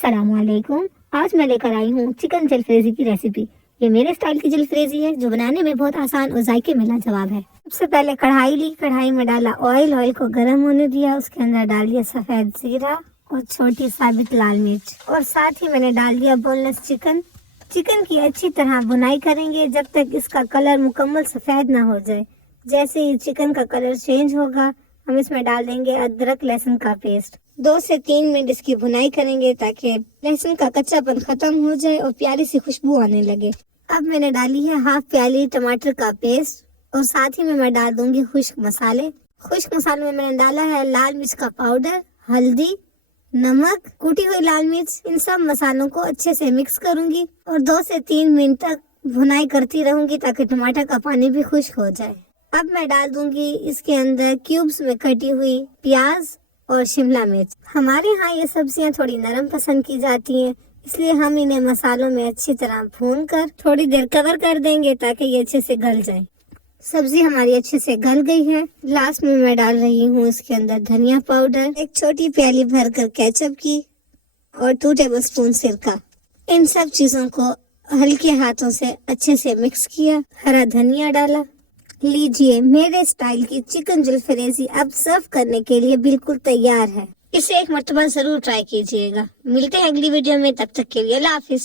अस्सलाम वालेकुम। आज मैं लेकर आई हूँ चिकन जलफरेजी की रेसिपी। ये मेरे स्टाइल की जलफरेजी है जो बनाने में बहुत आसान और जायके में लाजवाब है। सबसे पहले कढ़ाई ली, कढ़ाई में डाला ऑयल को गर्म होने दिया। उसके अंदर डाल दिया सफेद जीरा और छोटी साबित लाल मिर्च और साथ ही मैंने डाल दिया बोनलेस चिकन। चिकन की अच्छी तरह बुनाई करेंगे जब तक इसका कलर मुकम्मल सफेद ना हो जाए। जैसे ही चिकन का कलर चेंज होगा हम इसमें डाल देंगे अदरक लहसुन का पेस्ट। 2 से 3 मिनट इसकी भुनाई करेंगे ताकि लहसुन का कच्चापन खत्म हो जाए और प्यारी सी खुशबू आने लगे। अब मैंने डाली है हाफ प्याली टमाटर का पेस्ट और साथ ही में मैं डाल दूंगी खुश्क मसाले। खुश्क मसाले में मैंने डाला है लाल मिर्च का पाउडर, हल्दी, नमक, कुटी हुई लाल मिर्च। इन सब मसालों को अच्छे से मिक्स करूंगी और 2 से 3 मिनट तक भुनाई करती रहूंगी ताकि टमाटर का पानी भी खुश्क हो जाए। अब मैं डाल दूंगी इसके अंदर क्यूब्स में कटी हुई प्याज और शिमला मिर्च। हमारे यहाँ ये सब्जियां थोड़ी नरम पसंद की जाती हैं, इसलिए हम इन्हें मसालों में अच्छी तरह भून कर थोड़ी देर कवर कर देंगे ताकि ये अच्छे से गल जाए। सब्जी हमारी अच्छे से गल गई है। लास्ट में मैं डाल रही हूँ इसके अंदर धनिया पाउडर, 1 छोटी प्याली भरकर केचप की और 2 टेबलस्पून सिरका। इन सब चीजों को हल्के हाथों से अच्छे से मिक्स किया, हरा धनिया डाला। लीजिए, मेरे स्टाइल की चिकन जलफरेजी अब सर्व करने के लिए बिल्कुल तैयार है। इसे एक मर्तबा जरूर ट्राई कीजिएगा। मिलते हैं अगली वीडियो में, तब तक के लिए अल्लाह हाफिज।